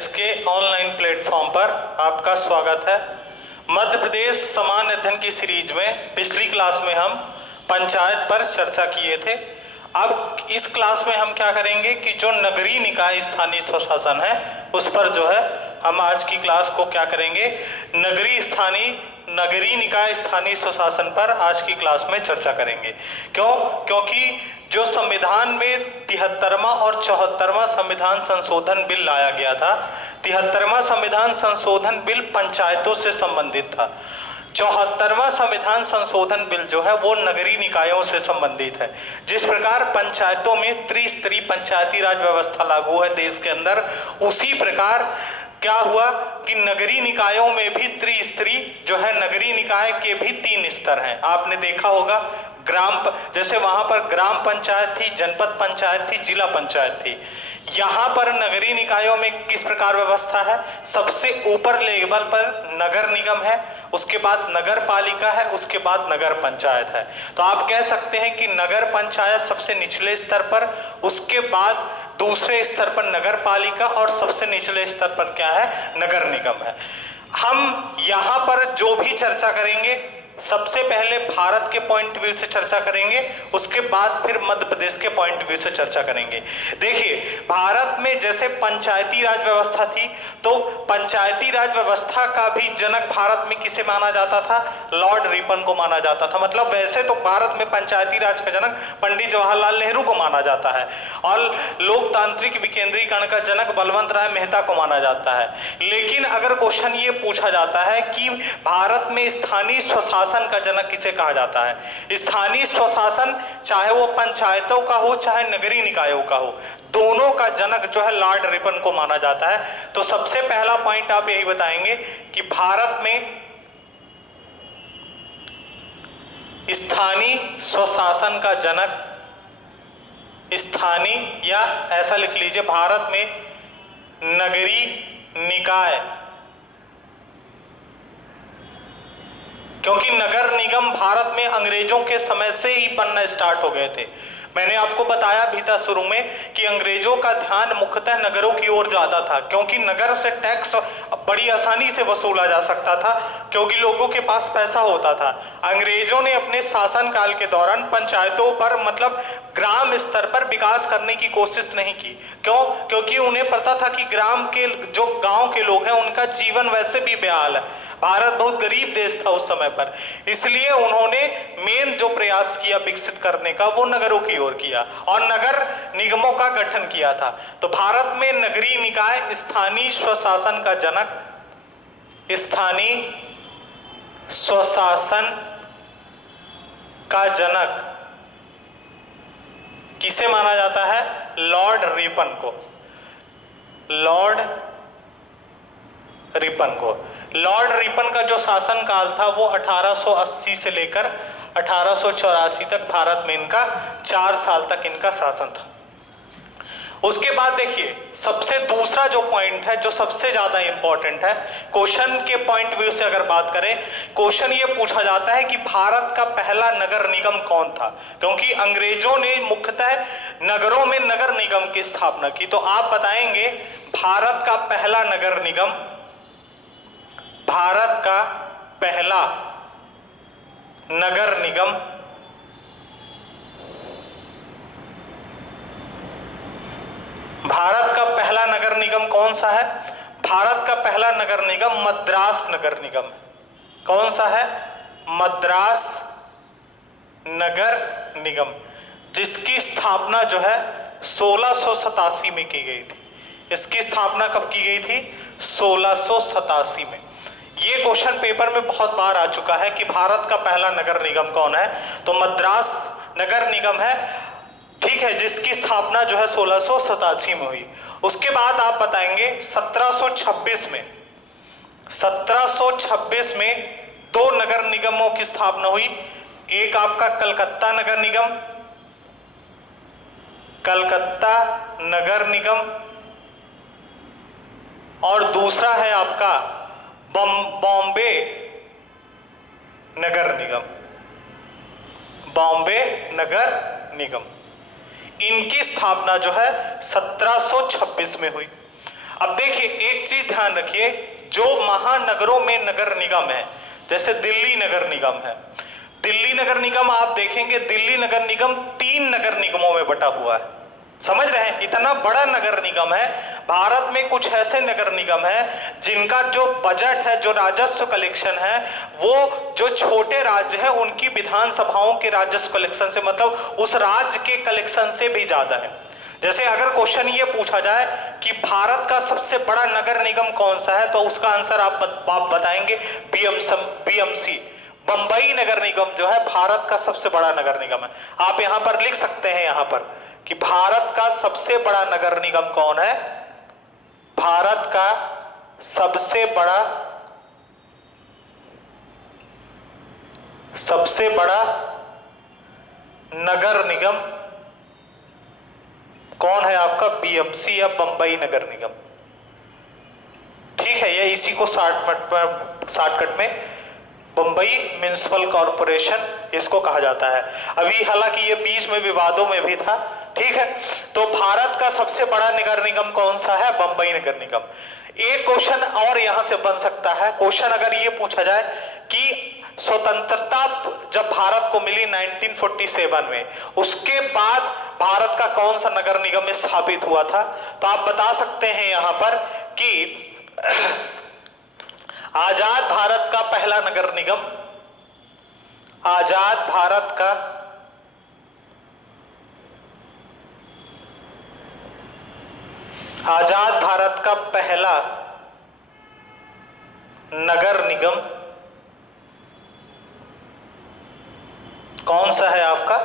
Guidance के online platform पर आपका स्वागत है। मध्य प्रदेश सामान्य अध्ययन की सीरीज में पिछली क्लास में हम पंचायत पर चर्चा किए थे। अब इस क्लास में हम क्या करेंगे कि जो नगरीय निकाय स्थानीय स्वशासन है उस पर जो है हम आज की क्लास को क्या करेंगे, नगरीय निकाय स्थानीय स्वशासन पर आज की क्लास में चर्चा करेंगे। क्योंकि जो संविधान में 73वां और 74वां संविधान संशोधन बिल लाया गया था, 73वां संविधान संशोधन बिल पंचायतों से संबंधित था, 74वां संविधान संशोधन बिल जो है वो नगरीय निकायों से संबंधित है। जिस प्रकार पंचायतों में त्रिस्तरीय पंचायती राज व्यवस्था लागू है देश के अंदर, उसी प्रकार क्या हुआ कि नगरीय निकायों में भी त्रिस्तरीय जो है, नगरीय निकाय के भी 3 स्तर हैं। आपने देखा होगा जैसे वहां पर ग्राम पंचायत थी, जनपद पंचायत थी, जिला पंचायत थी। यहाँ पर नगरीय निकायों में किस प्रकार व्यवस्था है, सबसे ऊपर लेवल पर नगर निगम है, उसके बाद नगर पालिका है, उसके बाद नगर पंचायत है। तो आप कह सकते हैं कि नगर पंचायत सबसे निचले स्तर पर, उसके बाद दूसरे स्तर पर नगर पालिका और सबसे निचले स्तर पर क्या है, नगर निगम है। हम यहाँ पर जो भी चर्चा करेंगे सबसे पहले भारत के पॉइंट व्यू से चर्चा करेंगे, उसके बाद फिर मध्य प्रदेश के पॉइंट व्यू से चर्चा करेंगे। देखिए, भारत में जैसे पंचायती राज व्यवस्था थी, तो पंचायती राज व्यवस्था का भी जनक भारत में किसे माना जाता था, लॉर्ड रिपन को माना जाता था। मतलब वैसे तो भारत में पंचायती राज का जनक पंडित जवाहरलाल नेहरू को माना जाता है और लोकतांत्रिक विकेंद्रीकरण का जनक बलवंत राय मेहता को माना जाता है। लेकिन अगर क्वेश्चन ये पूछा जाता है कि भारत में स्थानीय स्वशासन का जनक किसे कहा जाता है, स्थानीय स्वशासन चाहे वो पंचायतों का हो चाहे नगरीय निकायों का हो, दोनों का जनक जो है लॉर्ड रिपन को माना जाता है। तो सबसे पहला पॉइंट आप यही बताएंगे कि भारत में स्थानीय स्वशासन का जनक, स्थानीय या ऐसा लिख लीजिए, भारत में नगरीय निकाय, क्योंकि नगर निगम भारत में अंग्रेजों के समय से ही बनना स्टार्ट हो गए थे। मैंने आपको बताया भी था शुरू में कि अंग्रेजों का ध्यान मुख्यतः नगरों की ओर ज्यादा था, क्योंकि नगर से टैक्स बड़ी आसानी से वसूला जा सकता था, क्योंकि लोगों के पास पैसा होता था। अंग्रेजों ने अपने शासनकाल के दौरान पंचायतों पर, मतलब ग्राम स्तर पर विकास करने की कोशिश नहीं की। क्योंकि उन्हें पता था कि ग्राम के जो गांव के लोग हैं उनका जीवन वैसे भी बेहाल है, भारत बहुत गरीब देश था उस समय पर, इसलिए उन्होंने मेन जो प्रयास किया विकसित करने का वो नगरों की ओर किया और नगर निगमों का गठन किया था। तो भारत में नगरीय निकाय स्थानीय स्वशासन का जनक, स्थानीय स्वशासन का जनक किसे माना जाता है, लॉर्ड रिपन को, लॉर्ड रिपन को। लॉर्ड रिपन का जो शासन काल था वो 1880 से लेकर 1884 तक भारत में इनका 4 साल तक इनका शासन था। उसके बाद देखिए, सबसे दूसरा जो पॉइंट है जो सबसे ज्यादा इंपॉर्टेंट है, क्वेश्चन के पॉइंट व्यू से अगर बात करें, क्वेश्चन ये पूछा जाता है कि भारत का पहला नगर निगम कौन था, क्योंकि अंग्रेजों ने मुख्यतः नगरों में नगर निगम की स्थापना की। तो आप बताएंगे भारत का पहला नगर निगम, भारत का पहला नगर निगम भारत का पहला नगर निगम कौन सा है, भारत का पहला नगर निगम मद्रास नगर निगम है। कौन सा है, मद्रास नगर निगम, जिसकी स्थापना जो है 1687 में की गई थी। इसकी स्थापना कब की गई थी, 1687 में। ये क्वेश्चन पेपर में बहुत बार आ चुका है कि भारत का पहला नगर निगम कौन है, तो मद्रास नगर निगम है, ठीक है, जिसकी स्थापना जो है 1687 में हुई। उसके बाद आप बताएंगे 1726 में 2 नगर निगमों की स्थापना हुई। एक आपका कलकत्ता नगर निगम, कलकत्ता नगर निगम, और दूसरा है आपका बॉम्बे नगर निगम, बॉम्बे नगर निगम। इनकी स्थापना जो है 1726 में हुई। अब देखिए एक चीज ध्यान रखिए, जो महानगरों में नगर निगम है, जैसे दिल्ली नगर निगम है, दिल्ली नगर निगम आप देखेंगे दिल्ली नगर निगम 3 नगर निगमों में बटा हुआ है। समझ रहे हैं, इतना बड़ा नगर निगम है। भारत में कुछ ऐसे नगर निगम है जिनका जो बजट है, जो राजस्व कलेक्शन है, वो जो छोटे राज्य है उनकी विधानसभाओं के राजस्व कलेक्शन से, मतलब उस राज्य के कलेक्शन से भी ज्यादा है। जैसे अगर क्वेश्चन ये पूछा जाए कि भारत का सबसे बड़ा नगर निगम कौन सा है, तो उसका आंसर आप बताएंगे बीएमसी, बंबई नगर निगम जो है भारत का सबसे बड़ा नगर निगम है। आप यहां पर लिख सकते हैं यहां पर कि भारत का सबसे बड़ा नगर निगम कौन है। भारत का सबसे बड़ा नगर निगम कौन है आपका, बीएमसी या बंबई नगर निगम। ठीक है, ये इसी को शॉर्टकट में बंबई म्युनिसिपल कॉरपोरेशन इसको कहा जाता है। अभी हालांकि ये बीच में विवादों में भी था। ठीक है, तो भारत का सबसे बड़ा नगर निगम कौन सा है, बंबई नगर निगम। एक क्वेश्चन और यहां से बन सकता है। क्वेश्चन अगर ये पूछा जाए कि स्वतंत्रता जब भारत को मिली 1947 में, उसके बाद भारत का कौन सा नगर निगम स्थापित हुआ था, तो आप बता सकते हैं यहां पर कि आजाद भारत का पहला नगर निगम, आजाद भारत का पहला नगर निगम कौन सा है आपका,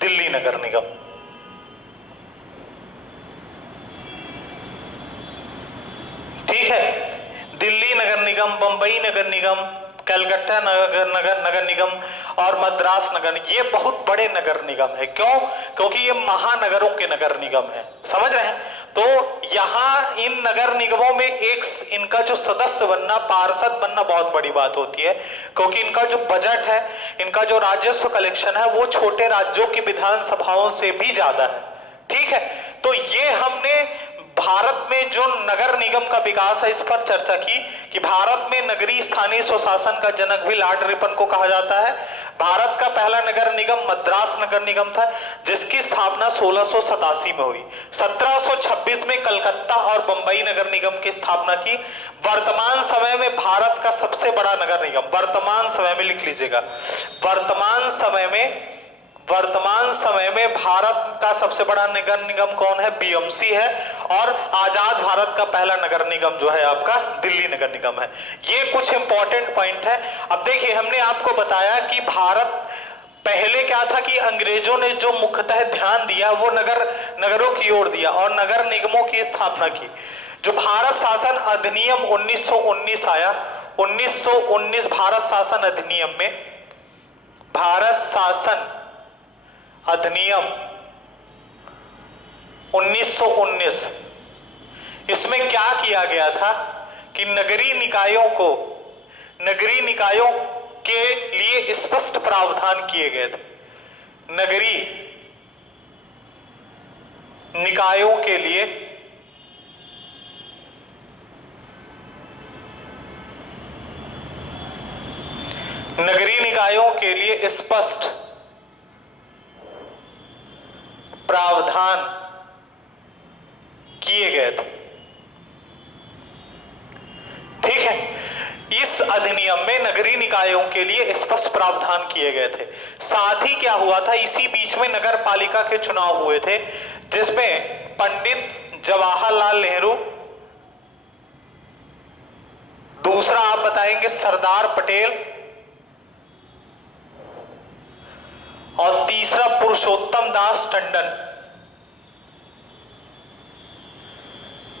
दिल्ली नगर निगम। ठीक है, दिल्ली नगर निगम, बंबई नगर निगम, कलकत्ता नगर निगम और मद्रास नगर, ये बहुत बड़े नगर निगम है। क्यों? क्योंकि ये महानगरों के नगर निगम है। समझ रहे हैं? तो यहां इन नगर निगमों में एक इनका जो सदस्य बनना, पार्षद बनना बहुत बड़ी बात होती है, क्योंकि इनका जो बजट है, इनका जो राजस्व कलेक्शन है, वो छोटे राज्यों की विधानसभाओं से भी ज्यादा है। ठीक है, तो ये हमने भारत में जो नगर निगम का विकास है इस पर चर्चा की कि भारत में नगरीय स्थानीय स्वशासन का जनक भी लॉर्ड रिपन को कहा जाता है। भारत का पहला नगर निगम मद्रास नगर निगम था, जिसकी स्थापना 1687 में हुई। 1726 में कलकत्ता और बंबई नगर निगम की स्थापना की। वर्तमान समय में भारत का सबसे बड़ा नगर निगम, वर्तमान समय में लिख लीजिएगा, वर्तमान समय में भारत का सबसे बड़ा नगर निगम कौन है, बीएमसी है। और आजाद भारत का पहला नगर निगम जो है आपका दिल्ली नगर निगम है। ये कुछ इंपॉर्टेंट पॉइंट है। अब देखिए, हमने आपको बताया कि भारत पहले क्या था कि अंग्रेजों ने जो मुख्यतः ध्यान दिया वो नगरों की ओर दिया और नगर निगमों की स्थापना की। जो भारत शासन अधिनियम 1919 आया, 1919 भारत शासन अधिनियम में, भारत शासन अधिनियम 1919, इसमें क्या किया गया था कि नगरीय निकायों के लिए स्पष्ट प्रावधान किए गए थे। नगरीय निकायों के लिए स्पष्ट प्रावधान किए गए थे। ठीक है, इस अधिनियम में नगरीय निकायों के लिए स्पष्ट प्रावधान किए गए थे। साथ ही क्या हुआ था, इसी बीच में नगर पालिका के चुनाव हुए थे, जिसमें पंडित जवाहरलाल नेहरू, दूसरा आप बताएंगे सरदार पटेल, और तीसरा पुरुषोत्तम दास टंडन।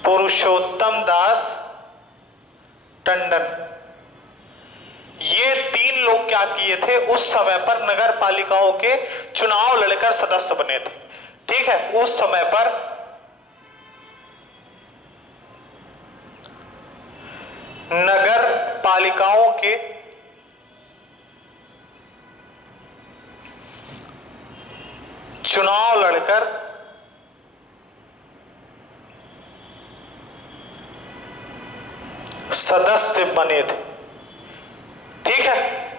पुरुषोत्तम दास टंडन, ये 3 लोग क्या किए थे, उस समय पर नगर पालिकाओं के चुनाव लड़कर सदस्य बने थे। ठीक है, उस समय पर नगर पालिकाओं के चुनाव लड़कर सदस्य बने थे। ठीक है,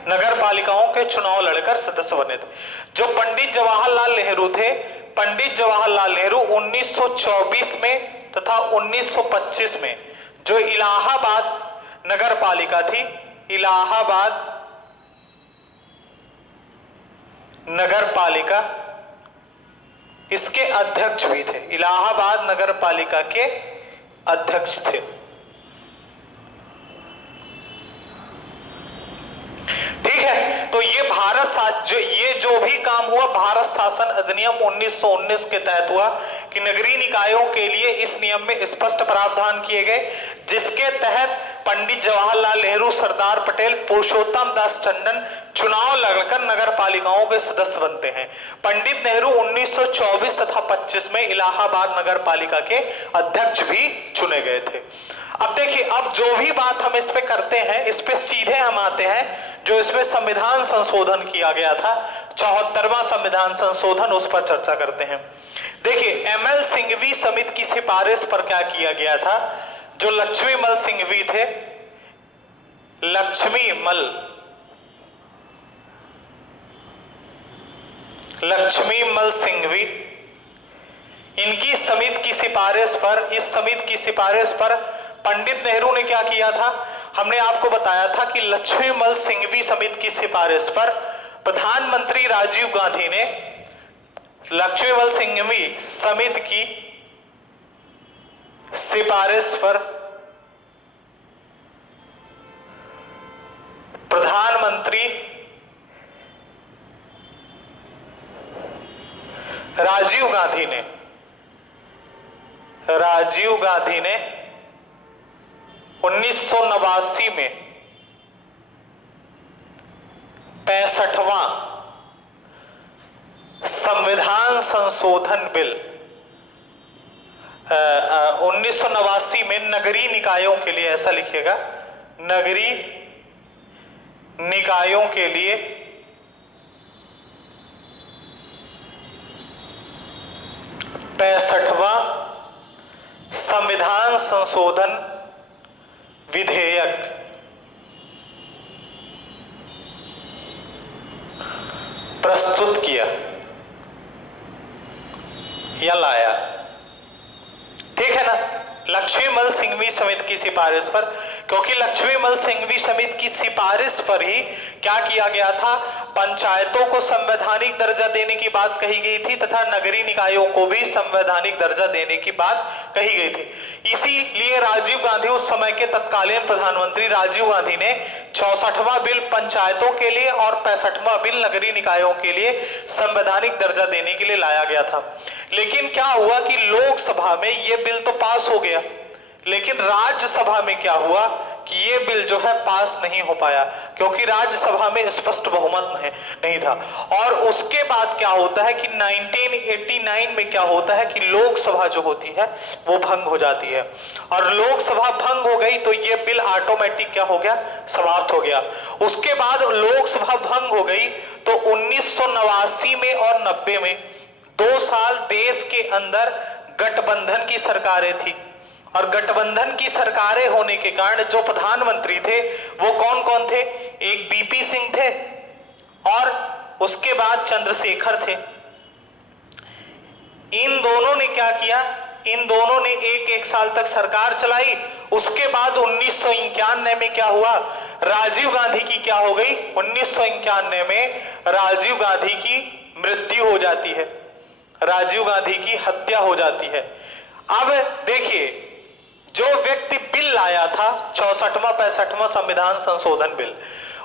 नगर पालिकाओं के चुनाव लड़कर सदस्य बने थे। जो पंडित जवाहरलाल नेहरू थे, पंडित जवाहरलाल नेहरू 1924 में तथा 1925 में जो इलाहाबाद नगर पालिका थी, इलाहाबाद नगर पालिका, इसके अध्यक्ष भी थे। इलाहाबाद नगर पालिका के अध्यक्ष थे। ठीक है, तो ये ये जो भी काम हुआ भारत शासन अधिनियम 1919 के तहत हुआ कि नगरीय निकायों के लिए इस नियम में स्पष्ट प्रावधान किए गए, जिसके तहत पंडित जवाहरलाल नेहरू, सरदार पटेल, पुरुषोत्तम दास टंडन चुनाव लड़कर नगर पालिकाओं के सदस्य बनते हैं। पंडित नेहरू 1924 तथा 25 में इलाहाबाद नगर पालिका के अध्यक्ष भी चुने गए थे। अब देखिए, अब जो भी बात हम इस पे करते हैं, इस पे सीधे हम आते हैं जो इसमें संविधान संशोधन किया गया था, 74वां संविधान संशोधन, उस पर चर्चा करते हैं। देखिए, एमएल सिंघवी समिति की सिफारिश पर क्या किया गया था। जो लक्ष्मीमल सिंघवी थे, लक्ष्मीमल सिंघवी, इनकी समिति की सिफारिश पर, इस समिति की सिफारिश पर पंडित नेहरू ने क्या किया था। हमने आपको बताया था कि लक्ष्मीमल सिंघवी समिति की सिफारिश पर प्रधानमंत्री राजीव गांधी ने लक्ष्मीमल सिंघवी समिति की सिफारिश पर प्रधानमंत्री राजीव गांधी ने 1989 में 65वां संविधान संशोधन बिल 1989 में नगरीय निकायों के लिए, ऐसा लिखिएगा, नगरीय निकायों के लिए 65वां संविधान संशोधन विधेयक प्रस्तुत किया या लाया। ठीक है ना, लक्ष्मीमल सिंघवी समिति की सिफारिश पर, क्योंकि लक्ष्मीमल सिंघवी समिति की सिफारिश पर ही क्या किया गया था, पंचायतों को संवैधानिक दर्जा देने की बात कही गई थी तथा नगरीय निकायों को भी संवैधानिक दर्जा देने की बात कही गई थी। इसीलिए राजीव गांधी, उस समय के तत्कालीन प्रधानमंत्री राजीव गांधी ने 64वां बिल पंचायतों के लिए और 65वां बिल नगरीय निकायों के लिए संवैधानिक दर्जा देने के लिए लाया गया था। लेकिन क्या हुआ कि लोकसभा में यह बिल तो पास हो गया, लेकिन राज्यसभा में क्या हुआ कि ये बिल जो है पास नहीं हो पाया, क्योंकि राज्यसभा में स्पष्ट बहुमत नहीं था। और उसके बाद क्या होता है कि 1989 में क्या होता है कि लोकसभा जो होती है वो भंग हो जाती है, और लोकसभा भंग हो गई तो ये बिल ऑटोमेटिक क्या हो गया, समाप्त हो गया। उसके बाद लोकसभा भंग हो गई तो 1989 में और 90 में 2 साल देश के अंदर गठबंधन की सरकारें थी, और गठबंधन की सरकारें होने के कारण जो प्रधानमंत्री थे वो कौन कौन थे, एक बीपी सिंह थे और उसके बाद चंद्रशेखर थे। इन दोनों ने क्या किया, इन दोनों ने एक साल तक सरकार चलाई। उसके बाद 1991 में क्या हुआ, राजीव गांधी की क्या हो गई, 1991 में राजीव गांधी की मृत्यु हो जाती है, राजीव गांधी की हत्या हो जाती है। अब देखिए, जो व्यक्ति बिल लाया था 64वां 65वां संविधान संशोधन बिल,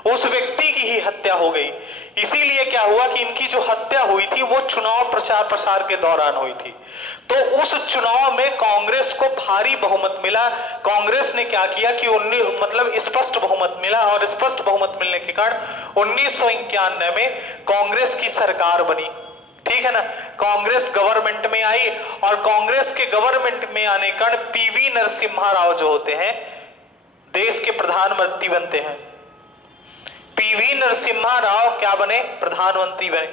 उस व्यक्ति की ही हत्या हो गई। इसीलिए क्या हुआ कि इनकी जो हत्या हुई थी वो चुनाव प्रचार प्रसार के दौरान हुई थी। तो उस चुनाव में कांग्रेस को भारी बहुमत मिला। कांग्रेस ने क्या किया कि स्पष्ट बहुमत मिला, और स्पष्ट बहुमत मिलने के कारण 1991 में कांग्रेस की सरकार बनी। ठीक है ना, कांग्रेस गवर्नमेंट में आई, और कांग्रेस के गवर्नमेंट में आने के कारण पीवी नरसिम्हा राव जो होते हैं देश के प्रधानमंत्री बनते हैं। पीवी नरसिम्हा राव क्या बने? प्रधानमंत्री बने।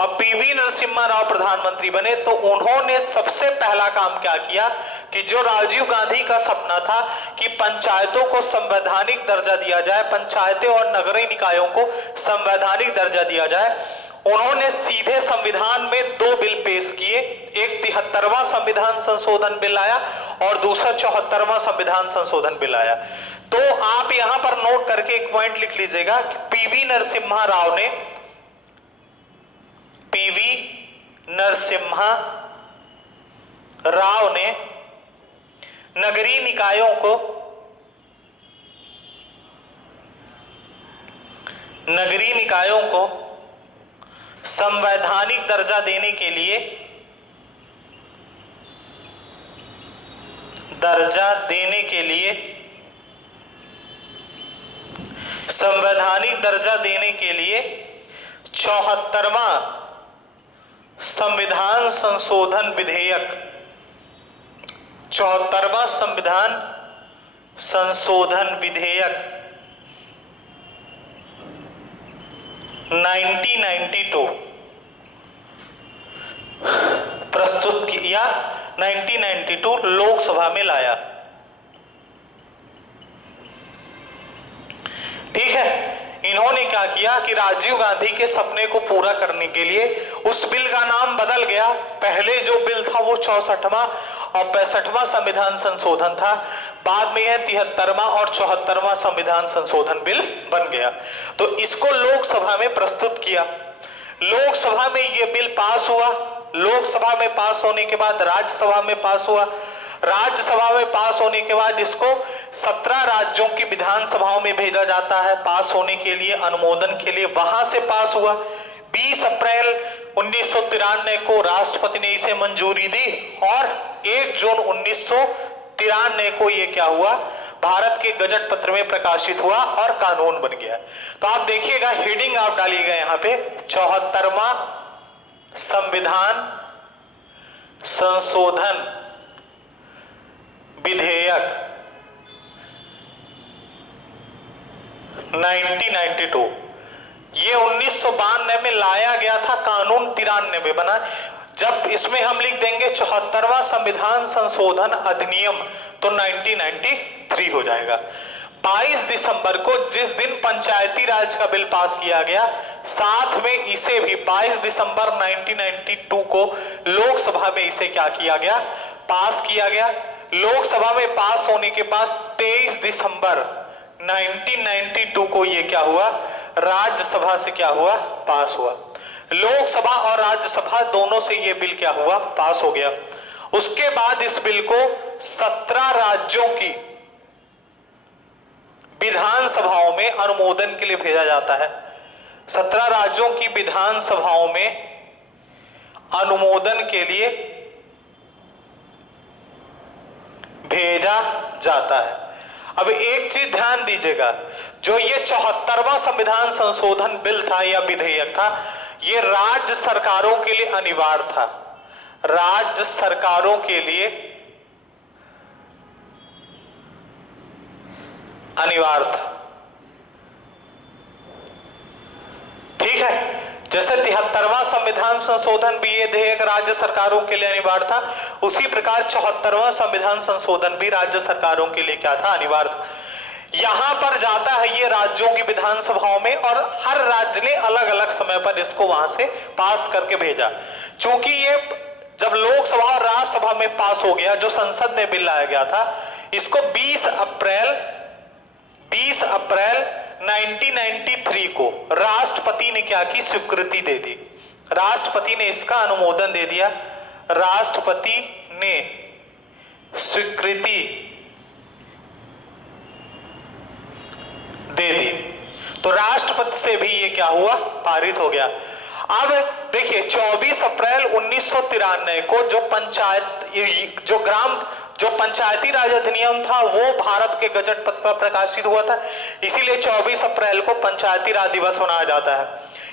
अब पीवी नरसिम्हा राव प्रधानमंत्री बने तो उन्होंने सबसे पहला काम क्या किया कि जो राजीव गांधी का सपना था कि पंचायतों को संवैधानिक दर्जा दिया जाए, पंचायतें और नगरीय निकायों को संवैधानिक दर्जा दिया जाए, उन्होंने सीधे संविधान में दो बिल पेश किए। एक 73वां संविधान संशोधन बिल आया और दूसरा 74वां संविधान संशोधन बिल आया। तो आप यहां पर नोट करके एक पॉइंट लिख लीजिएगा कि पीवी नरसिम्हा राव ने नगरीय निकायों को संवैधानिक दर्जा देने के लिए संवैधानिक दर्जा देने के लिए 74वां संविधान संशोधन विधेयक 74वां संविधान संशोधन विधेयक 1992 प्रस्तुत किया, 1992 लोकसभा में लाया। ठीक है, इन्होंने क्या किया कि राजीव गांधी के सपने को पूरा करने के लिए उस बिल का नाम बदल गया। पहले जो बिल था वो 64वां और 65वां संविधान संशोधन था, बाद में यह 73वां और 74वां संविधान संशोधन बिल बन गया। तो इसको लोकसभा में प्रस्तुत किया, लोकसभा में यह बिल पास हुआ। लोकसभा में पास होने के बाद राज्यसभा में पास हुआ। राज्यसभा में पास होने के बाद इसको 17 राज्यों की विधानसभाओं में भेजा जाता है पास होने के लिए, अनुमोदन के लिए। वहां से पास हुआ। 20 अप्रैल 1993 को राष्ट्रपति ने इसे मंजूरी दी और 1 जून 1993 को ये क्या हुआ, भारत के गजट पत्र में प्रकाशित हुआ और कानून बन गया। तो आप देखिएगा, हेडिंग आप डालिएगा यहां पे 74वां संविधान संशोधन विधेयक 1992। ये 1992 में लाया गया था, कानून 93 में बना। जब इसमें हम लिख देंगे 74वां संविधान संशोधन अधिनियम तो 1993 हो जाएगा। 22 दिसंबर को जिस दिन पंचायती राज का बिल पास किया गया, साथ में इसे भी 22 दिसंबर 1992 को लोकसभा में इसे क्या किया गया, पास किया गया। लोकसभा में पास होने के बाद 23 दिसंबर 1992 को ये क्या हुआ, राज्यसभा से क्या हुआ, पास हुआ। लोकसभा और राज्यसभा दोनों से ये बिल क्या हुआ, पास हो गया। उसके बाद इस बिल को 17 राज्यों की विधानसभाओं में अनुमोदन के लिए भेजा जाता है। 17 राज्यों की विधानसभाओं में अनुमोदन के लिए भेजा जाता है। अब एक चीज ध्यान दीजिएगा, जो ये 74वां संविधान संशोधन बिल था या विधेयक था, ये राज्य सरकारों के लिए अनिवार्य था। राज्य सरकारों के लिए अनिवार्य था। ठीक है, जैसे 73वां संविधान संशोधन भी ये विधेयक राज्य सरकारों के लिए अनिवार्य था, उसी प्रकार 74वां संविधान संशोधन भी राज्य सरकारों के लिए क्या था, अनिवार्य था। यहां पर जाता है ये राज्यों की विधानसभाओं में और हर राज्य ने अलग अलग समय पर इसको वहां से पास करके भेजा। चूंकि ये जब लोकसभा और राज्यसभा में पास हो गया, जो संसद में बिल लाया गया था, इसको 20 अप्रैल 1993 को राष्ट्रपति ने क्या की, स्वीकृति दे दी। राष्ट्रपति ने इसका अनुमोदन दे दिया, राष्ट्रपति ने स्वीकृति दे दी। तो राष्ट्रपति से भी ये क्या हुआ, पारित हो गया। अब देखिए 24 अप्रैल 1993 को जो पंचायती राज अधिनियम था वो भारत के गजट पत्र पर प्रकाशित हुआ था, इसीलिए 24 अप्रैल को पंचायती राज दिवस मनाया जाता है।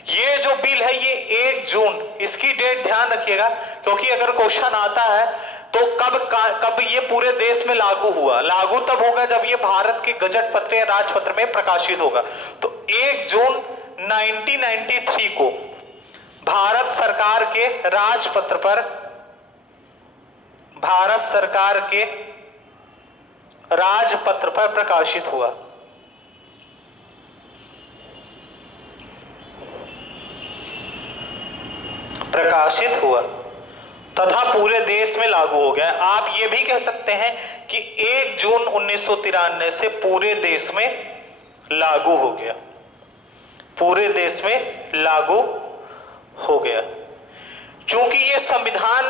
ये जो बिल है ये 1 जून, इसकी डेट ध्यान रखिएगा, क्योंकि अगर क्वेश्चन आता है तो कब ये पूरे देश में लागू हुआ? लागू तब होगा जब ये भारत के गजट पत्र या राजपत्र में प्रकाशित होगा। तो 1 जून 1993 को भारत सरकार के राजपत्र पर, भारत सरकार के राजपत्र पर प्रकाशित हुआ। प्रकाशित हुआ तथा पूरे देश में लागू हो गया। आप ये भी कह सकते हैं कि 1 जून 1993 से पूरे देश में लागू हो गया, पूरे देश में लागू हो गया। क्योंकि ये संविधान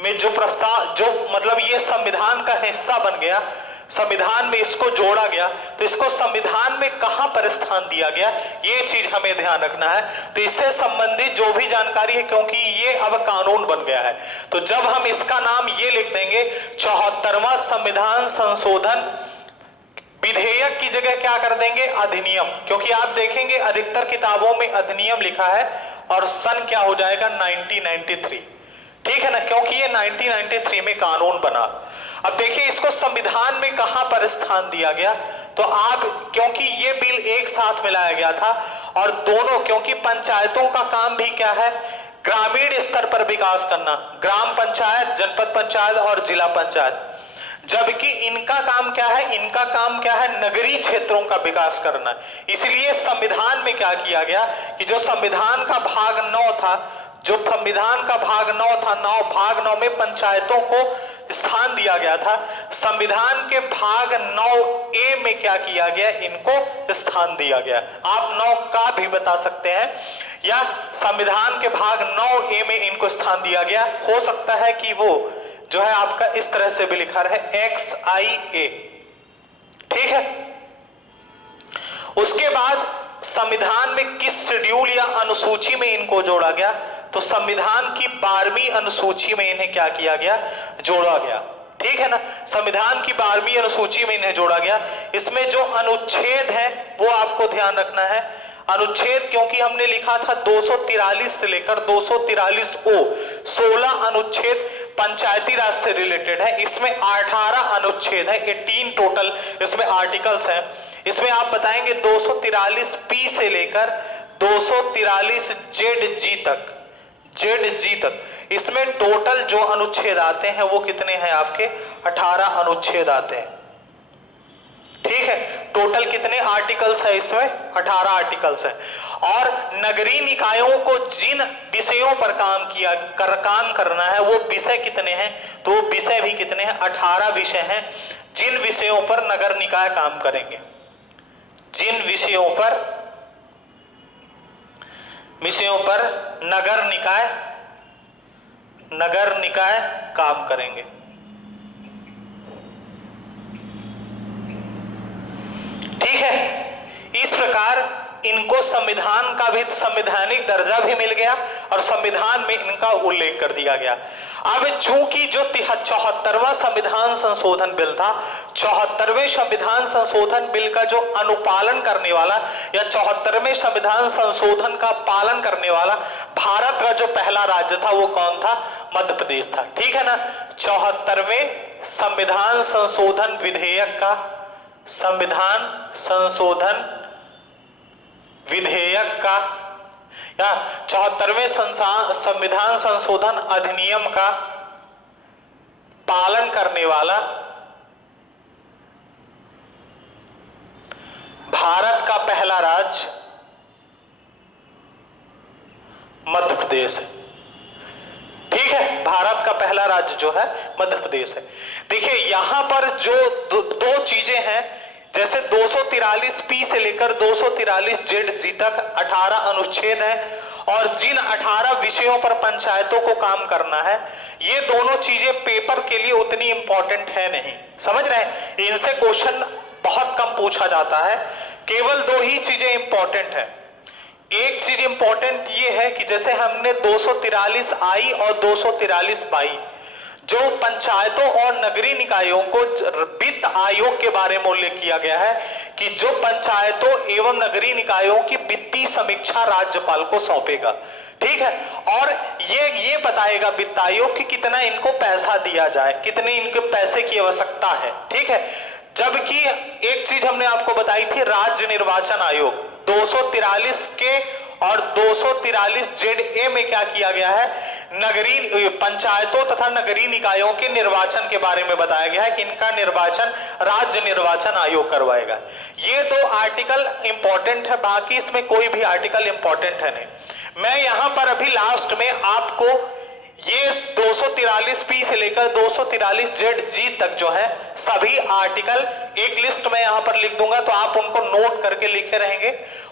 में जो प्रस्ताव, जो मतलब ये संविधान का हिस्सा बन गया, संविधान में इसको जोड़ा गया, तो इसको संविधान में कहां पर स्थान दिया गया, ये चीज हमें ध्यान रखना है। तो इससे संबंधित जो भी जानकारी है, क्योंकि ये अब कानून बन गया है, तो जब हम इसका नाम ये लिख देंगे 74वां संविधान संशोधन विधेयक की जगह क्या कर देंगे, अधिनियम। क्योंकि आप देखेंगे अधिकतर किताबों में अधिनियम लिखा है और सन क्या हो जाएगा, 1993। ठीक है ना, क्योंकि ये 1993 में कानून बना। अब देखिए इसको संविधान में कहां पर स्थान दिया गया, तो आप, क्योंकि ये बिल एक साथ मिलाया गया था और दोनों, क्योंकि पंचायतों का काम भी क्या है, ग्रामीण स्तर पर विकास करना, ग्राम पंचायत, जनपद पंचायत और जिला पंचायत, जबकि इनका काम क्या है, इनका काम क्या है, नगरीय क्षेत्रों का विकास करना। इसलिए संविधान में क्या किया गया कि जो संविधान का भाग 9 था, जो संविधान का भाग 9 था, भाग 9 में पंचायतों को स्थान दिया गया था। संविधान के भाग 9A में क्या किया गया, इनको स्थान दिया गया। आप 9 का भी बता सकते हैं, या संविधान के भाग 9A में इनको स्थान दिया गया। हो सकता है कि वो जो है आपका इस तरह से भी लिखा रहे, XIA। ठीक है, उसके बाद संविधान में किस शेड्यूल या अनुसूची में इनको जोड़ा गया, तो संविधान की 12वीं अनुसूची में इन्हें क्या किया गया, जोड़ा गया। ठीक है ना, संविधान की 12वीं अनुसूची में इन्हें जोड़ा गया। इसमें जो अनुच्छेद है वो आपको ध्यान रखना है। अनुच्छेद, क्योंकि हमने लिखा था 243 से लेकर 243O, 16 अनुच्छेद पंचायती राज से रिलेटेड है। इसमें 18 अनुच्छेद है, 18 टोटल इसमें आर्टिकल्स हैं। इसमें आप बताएंगे 243P से लेकर 243ZG तक, ZG तक, इसमें टोटल जो अनुच्छेद आते हैं वो कितने हैं आपके, 18 अनुच्छेद आते हैं। ठीक है, टोटल कितने आर्टिकल्स है इसमें, 18 आर्टिकल्स है। और नगरीय निकायों को जिन विषयों पर काम करना है वो विषय कितने हैं, तो वो विषय भी कितने हैं, 18 विषय हैं, जिन विषयों पर नगर निकाय काम करेंगे, जिन विषयों पर नगर निकाय काम करेंगे। ठीक है, इस प्रकार इनको संविधान का भी संवैधानिक दर्जा भी मिल गया और संविधान में इनका उल्लेख कर दिया गया। अब चूंकि जो 74वां संविधान संशोधन बिल था, 74वें संविधान संशोधन बिल का जो अनुपालन करने वाला या 74वें संविधान संशोधन का पालन करने वाला भारत का जो पहला राज्य था वो कौन था, मध्य प्रदेश था। ठीक है ना, 74वें संविधान संशोधन विधेयक का, संविधान संशोधन विधेयक का या 74वें संविधान संशोधन अधिनियम का पालन करने वाला भारत का पहला राज्य मध्य प्रदेश है। ठीक है, भारत का पहला राज्य जो है मध्य प्रदेश है। देखिए यहां पर जो दो चीजें हैं, जैसे 243P से लेकर 243ZG तक 18 अनुच्छेद हैं और जिन 18 विषयों पर पंचायतों को काम करना है, ये दोनों चीजें पेपर के लिए उतनी इंपॉर्टेंट है नहीं, समझ रहे हैं, इनसे क्वेश्चन बहुत कम पूछा जाता है। केवल 2 ही चीजें इंपॉर्टेंट है। एक चीज इंपॉर्टेंट ये है कि जैसे हमने 243I और 243बाई जो पंचायतों और नगरीय निकायों को वित्त आयोग के बारे में उल्लेख किया गया है कि जो पंचायतों एवं नगरीय निकायों की वित्तीय समीक्षा राज्यपाल को सौंपेगा। ठीक है, और ये बताएगा वित्त आयोग कि कितना इनको पैसा दिया जाए, कितने इनके पैसे की आवश्यकता है। ठीक है, जबकि एक चीज हमने आपको बताई थी, राज्य निर्वाचन आयोग 243 के और 243 ZA में क्या किया गया है, नगरीय पंचायतों तथा नगरीय निकायों के निर्वाचन के बारे में बताया गया है कि इनका निर्वाचन राज्य निर्वाचन आयोग करवाएगा। ये 2 आर्टिकल इंपॉर्टेंट है, बाकी इसमें कोई भी आर्टिकल इंपॉर्टेंट है नहीं। मैं यहां पर अभी लास्ट में आपको ये 243P से लेकर 243ZG तक जो है सभी आर्टिकल एक लिस्ट में यहां पर लिख दूंगा, तो आप उनको नोट करके लिखे रहेंगे,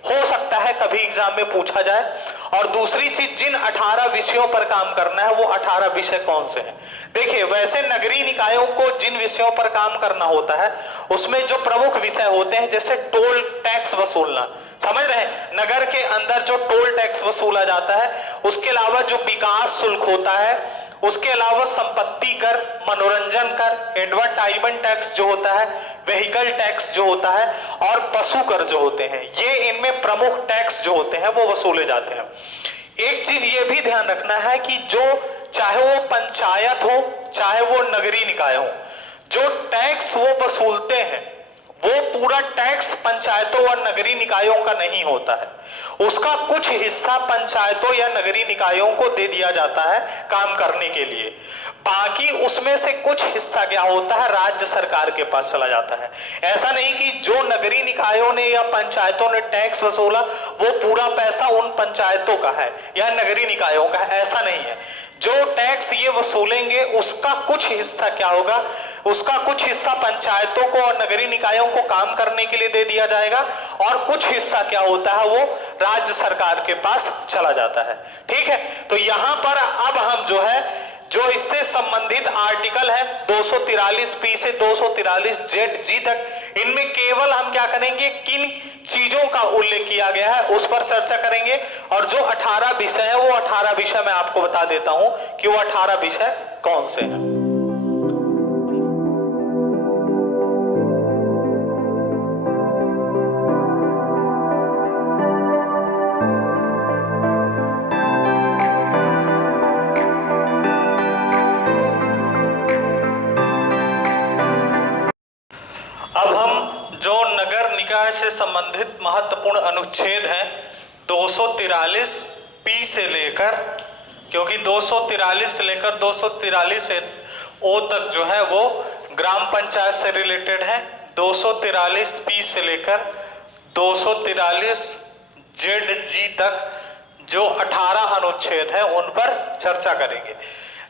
हो सकता है कभी एग्जाम में पूछा जाए। और दूसरी चीज, जिन 18 विषयों पर काम करना है वो 18 विषय कौन से हैं। देखिए, वैसे नगरीय निकायों को जिन विषयों पर काम करना होता है उसमें जो प्रमुख विषय होते हैं, जैसे टोल टैक्स वसूलना, समझ रहे हैं, नगर के अंदर जो टोल टैक्स वसूला जाता है, उसके अलावा जो विकास शुल्क होता है, उसके अलावा संपत्ति कर, मनोरंजन कर, एडवर्टाइजमेंट टैक्स जो होता है, व्हीकल टैक्स जो होता है, और पशु कर जो होते हैं, ये इनमें प्रमुख टैक्स जो होते हैं वो वसूले जाते हैं। एक चीज ये भी ध्यान रखना है कि जो चाहे वो पंचायत हो चाहे वो नगरीय निकाय हो, जो टैक्स वो वसूलते हैं वो पूरा टैक्स पंचायतों और नगरीय निकायों का नहीं होता है, उसका कुछ हिस्सा पंचायतों या नगरीय निकायों को दे दिया जाता है काम करने के लिए, बाकी उसमें से कुछ हिस्सा क्या होता है, राज्य सरकार के पास चला जाता है। ऐसा नहीं कि जो नगरीय निकायों ने या पंचायतों ने टैक्स वसूला वो पूरा पैसा उन पंचायतों का है या नगरीय निकायों का है, ऐसा नहीं है। जो टैक्स ये वसूलेंगे उसका कुछ हिस्सा क्या होगा, उसका कुछ हिस्सा पंचायतों को और नगरीय निकायों को काम करने के लिए दे दिया जाएगा, और कुछ हिस्सा क्या होता है वो राज्य सरकार के पास चला जाता है। ठीक है, तो यहां पर अब हम जो है जो इससे संबंधित आर्टिकल है 243P से 243ZG तक, इनमें केवल हम क्या करेंगे, किन चीजों का उल्लेख किया गया है उस पर चर्चा करेंगे, और जो 18 विषय है वो 18 विषय मैं आपको बता देता हूं कि वो 18 विषय कौन से हैं। अब हम जो नगर निकाय से संबंधित महत्वपूर्ण अनुच्छेद हैं 243P से लेकर, क्योंकि 243 से लेकर 243 O तक जो है वो ग्राम पंचायत से रिलेटेड है, 243P से लेकर 243ZG तक जो 18 अनुच्छेद हैं उन पर चर्चा करेंगे।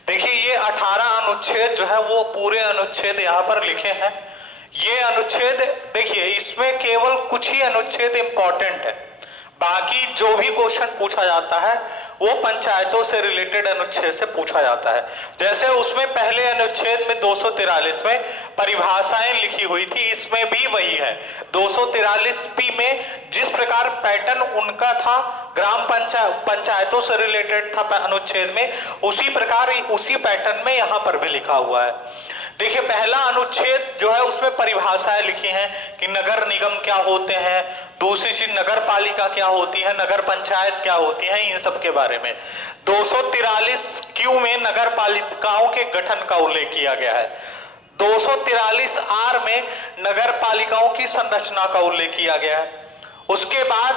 देखिए, ये 18 अनुच्छेद जो है वो पूरे अनुच्छेद यहाँ पर लिखे हैं। ये अनुच्छेद देखिए, इसमें केवल कुछ ही अनुच्छेद इंपॉर्टेंट है, बाकी जो भी क्वेश्चन पूछा जाता है वो पंचायतों से रिलेटेड अनुच्छेद से पूछा जाता है। जैसे उसमें पहले अनुच्छेद में 243 में परिभाषाएं लिखी हुई थी, इसमें भी वही है। 243P में जिस प्रकार पैटर्न उनका था ग्राम पंचायतों से रिलेटेड था अनुच्छेद में, उसी प्रकार उसी पैटर्न में यहाँ पर भी लिखा हुआ है। देखिए, पहला अनुच्छेद जो है उसमें परिभाषाएं लिखी हैं कि नगर निगम क्या होते हैं, दूसरी चीज नगर पालिका क्या होती है, नगर पंचायत क्या होती है, इन सब के बारे में। 243Q में नगर पालिकाओं के गठन का उल्लेख किया गया है। 243R में नगर पालिकाओं की संरचना का उल्लेख किया गया है। उसके बाद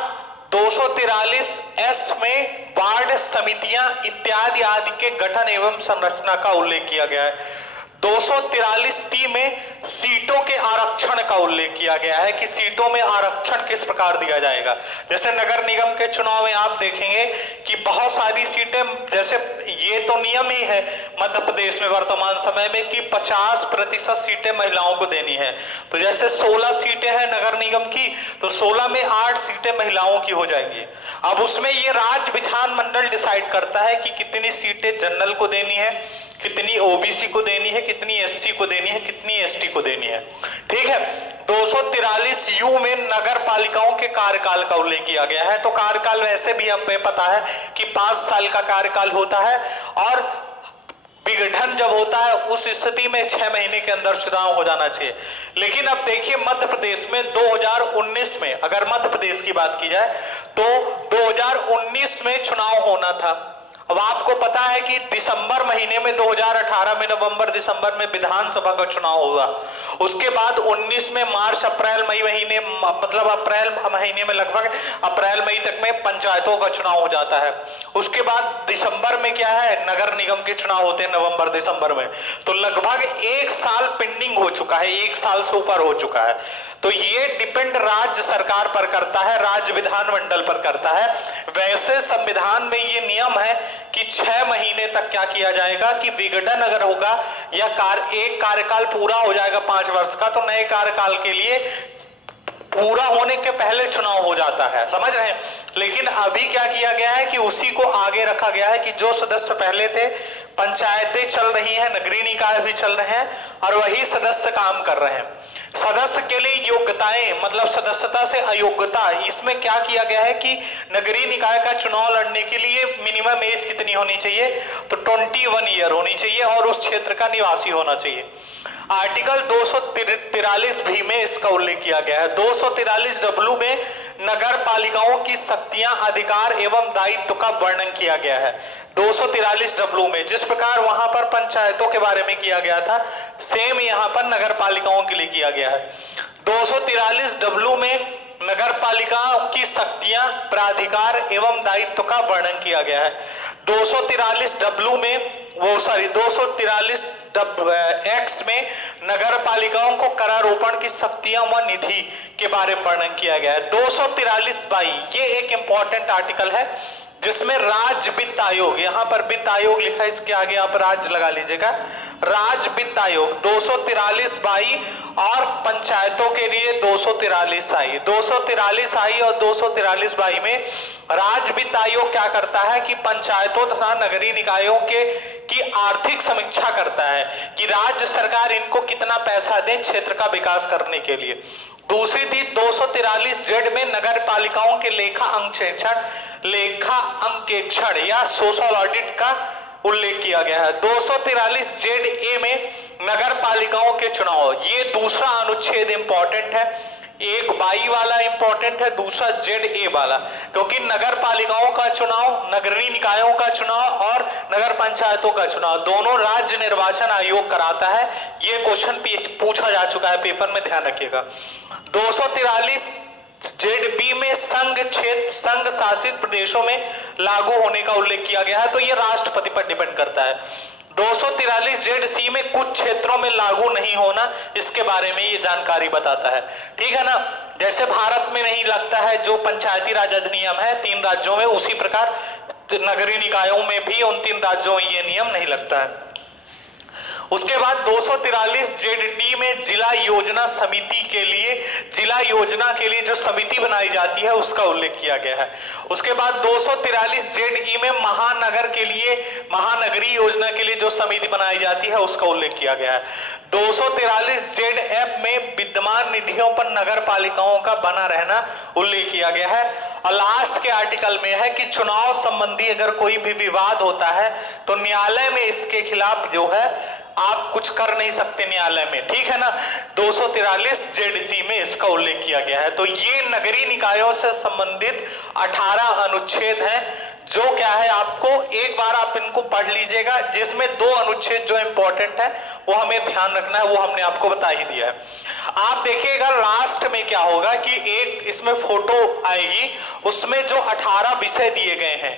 243S में वार्ड समितियां इत्यादि आदि के गठन एवं संरचना का उल्लेख किया गया है। 243T में सीटों के आरक्षण का उल्लेख किया गया है कि सीटों में आरक्षण किस प्रकार दिया जाएगा। जैसे नगर निगम के चुनाव में आप देखेंगे कि बहुत सारी सीटें, जैसे ये तो नियम ही है मध्य प्रदेश में वर्तमान समय में कि 50% सीटें महिलाओं को देनी है। तो जैसे 16 सीटें हैं नगर निगम की, तो 16 में 8 सीटें महिलाओं की हो जाएंगी। अब उसमें ये राज्य विधानमंडल डिसाइड करता है कि कितनी सीटें जनरल को देनी है, कितनी ओबीसी को देनी है, कितनी एससी को देनी है, कितनी एसटी को देनी है। ठीक है, 243U में नगर पालिकाओं के कार्यकाल का उल्लेख किया गया है। तो कार्यकाल वैसे भी हमें पता है कि 5 साल का कार्यकाल होता है, और विघटन जब होता है उस स्थिति में 6 महीने के अंदर चुनाव हो जाना चाहिए। लेकिन अब देखिए, मध्य प्रदेश में 2019 में, अगर मध्य प्रदेश की बात की जाए तो 2019 में चुनाव होना था। अब आपको पता है कि दिसंबर महीने में 2018 में नवंबर दिसंबर में विधानसभा का चुनाव हुआ। उसके बाद 19 में मार्च अप्रैल मई महीने, मतलब अप्रैल महीने में लगभग अप्रैल मई तक में पंचायतों का चुनाव हो जाता है। उसके बाद दिसंबर में क्या है, नगर निगम के चुनाव होते हैं नवंबर दिसंबर में। तो लगभग 1 साल पेंडिंग हो चुका है, 1 साल से ऊपर हो चुका है। तो ये डिपेंड राज्य सरकार पर करता है, राज्य विधानमंडल पर करता है। वैसे संविधान में ये नियम है कि 6 महीने तक क्या किया जाएगा कि विघटन अगर होगा या एक कार्यकाल पूरा हो जाएगा 5 वर्ष का, तो नए कार्यकाल के लिए पूरा होने के पहले चुनाव हो जाता है, समझ रहे हैं। लेकिन अभी क्या किया गया है कि उसी को आगे रखा गया है कि जो सदस्य पहले थे, पंचायतें चल रही हैं, नगरीय निकाय भी चल रहे हैं और वही सदस्य काम कर रहे हैं। सदस्य के लिए योग्यताएं, मतलब सदस्यता से अयोग्यता, इसमें क्या किया गया है कि नगरीय निकाय का चुनाव लड़ने के लिए मिनिमम एज कितनी होनी चाहिए, तो 21 ईयर होनी चाहिए और उस क्षेत्र का निवासी होना चाहिए। आर्टिकल 243 भी में इसका उल्लेख किया गया है। 243 डब्ल्यू में नगर पालिकाओं की शक्तियां, अधिकार एवं दायित्व का वर्णन किया गया है 243 डब्ल्यू में। जिस प्रकार वहां पर पंचायतों के बारे में किया गया था, सेम यहां पर नगर पालिकाओं के लिए किया गया है। 243 डब्ल्यू में नगर पालिकाओं की शक्तियां, प्राधिकार एवं दायित्व का वर्णन किया गया है। 243 डब्ल्यू में 243 एक्स में नगर पालिकाओं को करारोपण की शक्तियां व निधि के बारे में वर्णन किया गया है। 243 बाई, ये एक इंपॉर्टेंट आर्टिकल है जिसमें राज्य वित्त आयोग, यहां पर वित्त आयोग लिखा है, इसके आगे आप राज्य लगा लीजिएगा, राज्य वित्त आयोग 243 बाई और पंचायतों के लिए 243 आई। 243 आई और 243 बाई में राज्य वित्त आयोग क्या करता है कि पंचायतों तथा नगरीय निकायों की आर्थिक समीक्षा करता है कि राज्य सरकार इनको कितना पैसा दे क्षेत्र का विकास करने के लिए। दूसरी थी 243 जेड में नगर पालिकाओं के लेखा अंकेक्षण या सोशल ऑडिट का उल्लेख किया गया है। 243 जेड ए में नगर पालिकाओं के चुनाव, ये दूसरा अनुच्छेद इंपॉर्टेंट है। एक बाई वाला इंपॉर्टेंट है, दूसरा जेड ए वाला, क्योंकि नगर पालिकाओं का चुनाव, नगरीय निकायों का चुनाव और नगर पंचायतों का चुनाव दोनों राज्य निर्वाचन आयोग कराता है। ये क्वेश्चन पूछा जा चुका है पेपर में, ध्यान रखिएगा। 243 जेड बी में संघ क्षेत्र, संघ शासित प्रदेशों में लागू होने का उल्लेख किया गया है, तो ये राष्ट्रपति पर डिपेंड करता है। 243 जेड सी में कुछ क्षेत्रों में लागू नहीं होना, इसके बारे में ये जानकारी बताता है, ठीक है ना। जैसे भारत में नहीं लगता है जो पंचायती राज अधिनियम है 3 राज्यों में, उसी प्रकार नगरीय निकायों में भी उन 3 राज्यों में ये नियम नहीं लगता है। उसके बाद 243 जेड डी में जिला योजना समिति के लिए, जिला योजना के लिए जो समिति बनाई जाती है उसका उल्लेख किया गया है। उसके बाद 243 जेड ई में महानगर के लिए, महानगरीय योजना के लिए जो समिति बनाई जाती है उसका उल्लेख किया गया है। 243 जेड एफ में विद्यमान निधियों पर नगर पालिकाओं का बना रहना उल्लेख किया गया है। और लास्ट के आर्टिकल में है कि चुनाव संबंधी अगर कोई भी विवाद होता है तो न्यायालय में इसके खिलाफ जो है आप कुछ कर नहीं सकते न्यायालय में, ठीक है ना। 243 जेड में इसका उल्लेख किया गया है। तो ये नगरीय निकायों से संबंधित 18 अनुच्छेद हैं, जो क्या है आपको एक बार आप इनको पढ़ लीजिएगा, जिसमें 2 अनुच्छेद जो इंपॉर्टेंट है वो हमें ध्यान रखना है, वो हमने आपको बता ही दिया है। आप देखिएगा लास्ट में क्या होगा कि एक इसमें फोटो आएगी, उसमें जो 18 विषय दिए गए हैं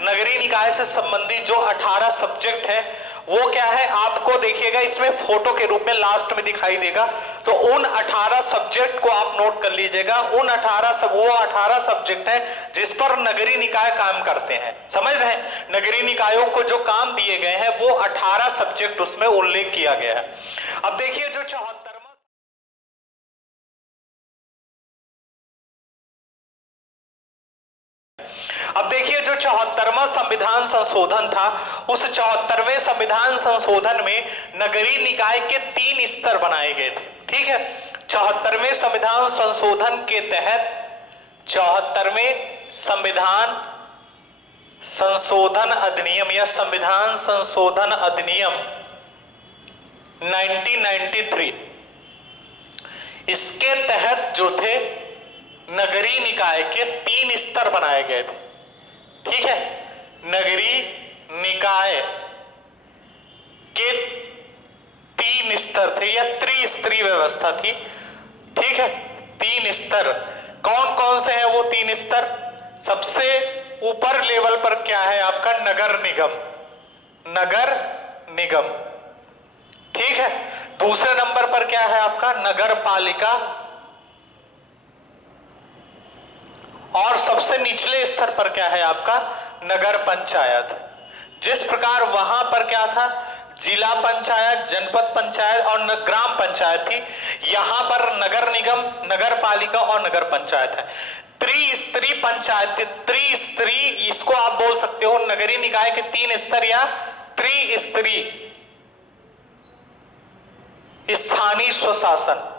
नगरीय निकाय से संबंधित जो 18 सब्जेक्ट है वो क्या है आपको देखिएगा इसमें फोटो के रूप में लास्ट में दिखाई देगा। तो उन 18 सब्जेक्ट को आप नोट कर लीजिएगा। उन 18 सब्जेक्ट हैं जिस पर नगरीय निकाय काम करते हैं, समझ रहे हैं। नगरीय निकायों को जो काम दिए गए हैं वो 18 सब्जेक्ट उसमें उल्लेख किया गया है। अब देखिए जो 74वां संविधान संशोधन था, उस 74वें संविधान संशोधन में नगरीय निकाय के 3 स्तर बनाए गए थे, ठीक है। 74वें संविधान संशोधन के तहत 74वें संविधान संशोधन अधिनियम या संविधान संशोधन अधिनियम 1993, इसके तहत जो थे नगरीय निकाय के 3 स्तर बनाए गए थे, ठीक है। नगरीय निकाय के 3 स्तर थे या त्रिस्तरीय व्यवस्था थी। ठीक है, 3 स्तर कौन कौन से हैं वो 3 स्तर? सबसे ऊपर लेवल पर क्या है आपका? नगर निगम, नगर निगम। ठीक है, दूसरे नंबर पर क्या है आपका? नगर पालिका, और सबसे निचले स्तर पर क्या है आपका? नगर पंचायत। जिस प्रकार वहां पर क्या था? जिला पंचायत, जनपद पंचायत और ग्राम पंचायत थी, यहां पर नगर निगम, नगर पालिका और नगर पंचायत है। त्रिस्तरीय पंचायत, त्रिस्तरीय, इसको आप बोल सकते हो नगरीय निकाय के 3 स्तर या त्रिस्तरीय स्थानीय स्वशासन।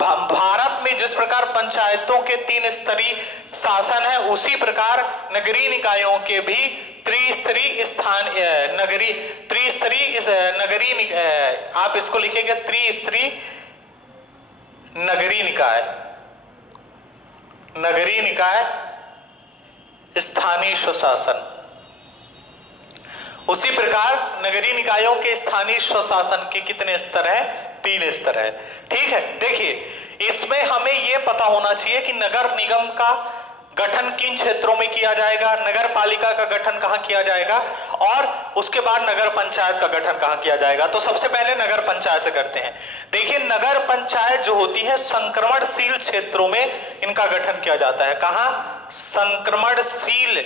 भारत में जिस प्रकार पंचायतों के 3 स्तरीय शासन है, उसी प्रकार नगरीय निकायों के भी त्रिस्तरीय स्थान नगरीय आप इसको लिखेंगे त्रिस्तरीय नगरीय निकाय, नगरीय निकाय स्थानीय स्वशासन। उसी प्रकार नगरीय निकायों के स्थानीय स्वशासन के कितने स्तर है? 3 स्तर है। ठीक है, देखिए इसमें हमें यह पता होना चाहिए कि नगर निगम का गठन किन क्षेत्रों में किया जाएगा, नगर पालिका का गठन कहां किया जाएगा, और उसके बाद नगर पंचायत का गठन कहां किया जाएगा। तो सबसे पहले नगर पंचायत से करते हैं। देखिए नगर पंचायत जो होती है संक्रमणशील क्षेत्रों में इनका गठन किया जाता है। कहां? संक्रमणशील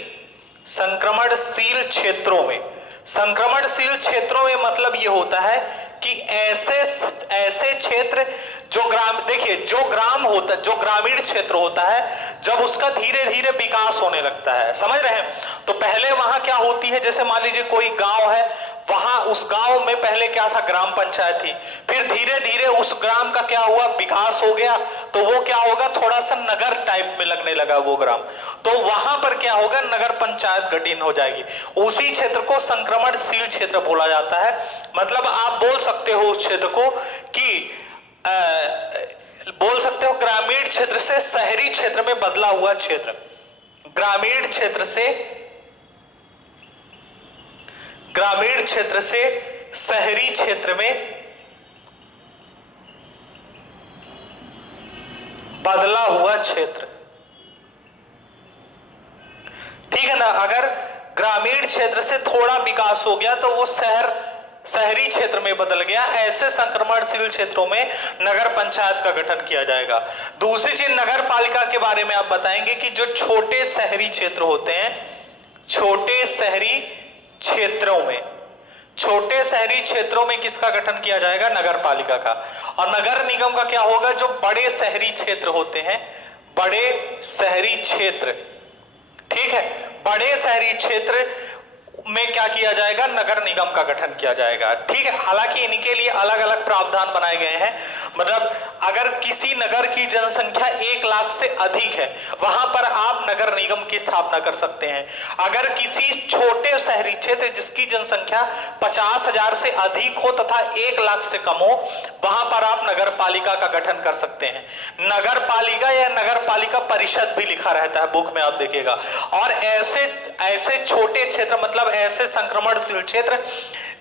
क्षेत्रों में। संक्रमणशील क्षेत्रों में मतलब यह होता है कि ऐसे क्षेत्र जो ग्रामीण क्षेत्र होता है, जब उसका धीरे धीरे विकास होने लगता है, समझ रहे हैं? तो पहले वहां क्या होती है, जैसे मान लीजिए कोई गांव है, वहां उस गांव में पहले क्या था? ग्राम पंचायत थी। फिर धीरे धीरे उस ग्राम का क्या हुआ? विकास हो गया, तो वो क्या होगा? थोड़ा सा नगर टाइप में लगने लगा वो ग्राम, तो वहां पर क्या होगा? नगर पंचायत गठन हो जाएगी। उसी क्षेत्र को संक्रमणशील क्षेत्र बोला जाता है। मतलब आप बोल सकते हो उस क्षेत्र को कि बोल सकते हो ग्रामीण क्षेत्र से शहरी क्षेत्र में बदला हुआ क्षेत्र, ग्रामीण क्षेत्र से शहरी क्षेत्र में बदला हुआ क्षेत्र। ठीक है ना? अगर ग्रामीण क्षेत्र से थोड़ा विकास हो गया तो वो शहरी क्षेत्र में बदल गया। ऐसे संक्रमणशील क्षेत्रों में नगर पंचायत का गठन किया जाएगा। दूसरी चीज नगर पालिका के बारे में आप बताएंगे कि जो छोटे शहरी क्षेत्र होते हैं, छोटे शहरी क्षेत्रों में किसका गठन किया जाएगा? नगर पालिका का। और नगर निगम का क्या होगा? जो बड़े शहरी क्षेत्र होते हैं, बड़े शहरी क्षेत्र। ठीक है, बड़े शहरी क्षेत्र में क्या किया जाएगा? नगर निगम का गठन किया जाएगा। ठीक है, हालांकि इनके लिए अलग अलग प्रावधान बनाए गए हैं। मतलब अगर किसी नगर की जनसंख्या 1 लाख से अधिक है, वहां पर आप नगर निगम की स्थापना कर सकते हैं। अगर किसी छोटे शहरी क्षेत्र जिसकी जनसंख्या 50,000 से अधिक हो तथा 1 लाख से कम हो, वहां पर आप नगर पालिका का गठन कर सकते हैं। नगर पालिका या नगर पालिका परिषद भी लिखा रहता है बुक में, आप देखिएगा। और ऐसे छोटे क्षेत्र मतलब ऐसे संक्रमणशील क्षेत्र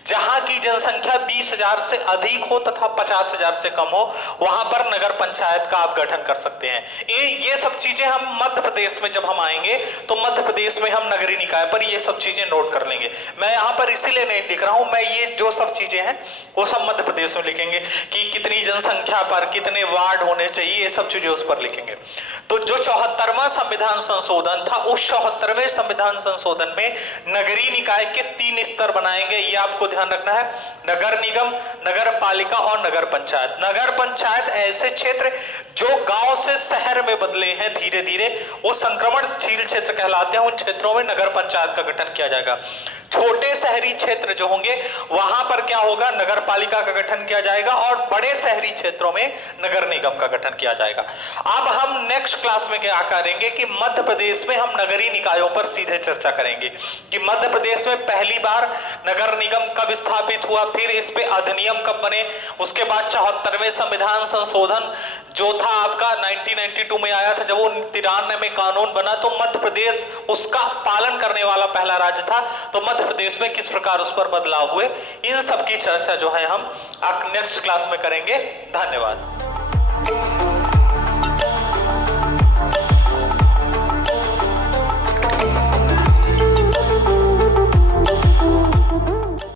जहां की जनसंख्या 20,000 से अधिक हो तथा 50,000 से कम हो, वहां पर नगर पंचायत का आप गठन कर सकते हैं। ये सब चीजें हम मध्य प्रदेश में जब हम आएंगे तो मध्य प्रदेश में हम नगरीय निकाय पर ये सब चीजें नोट कर लेंगे। मैं यहां पर इसीलिए नहीं लिख रहा हूं, मैं ये जो सब चीजें हैं वो सब मध्य प्रदेश में लिखेंगे कि कितनी जनसंख्या पर कितने वार्ड होने चाहिए, ये सब चीजें उस पर लिखेंगे। तो जो 74वां संविधान संशोधन था, उस 74वें संविधान संशोधन में नगरीय निकाय के 3 स्तर बनाएंगे, ये आपको ध्यान रखना है। नगर निगम, नगर पालिका और नगर पंचायत। नगर पंचायत ऐसे क्षेत्र जो गांव से शहर में बदले हैं धीरे धीरे, वो संक्रमणशील क्षेत्र कहलाते हैं। उन क्षेत्रों में नगर पंचायत का गठन किया जाएगा। छोटे शहरी क्षेत्र जो होंगे वहां पर क्या होगा? नगर पालिका का गठन किया जाएगा। और बड़े शहरी क्षेत्रों में नगर निगम का गठन किया जाएगा। अब हम नेक्स्ट क्लास में क्या करेंगे कि मध्य प्रदेश में हम नगरीय निकायों पर सीधे चर्चा करेंगे कि मध्य प्रदेश में पहली बार नगर निगम कब कब स्थापित हुआ, फिर इस पे अधिनियम कब बने, उसके बाद 74वें संविधान संशोधन जो था आपका 1992 में आया था, जब वो 93 में कानून बना तो मध्य प्रदेश उसका पालन करने वाला पहला राज्य था। तो मध्य प्रदेश में किस प्रकार उस पर बदलाव हुए, इन सब की चर्चा जो है हम नेक्स्ट क्लास में करेंगे। धन्यवाद।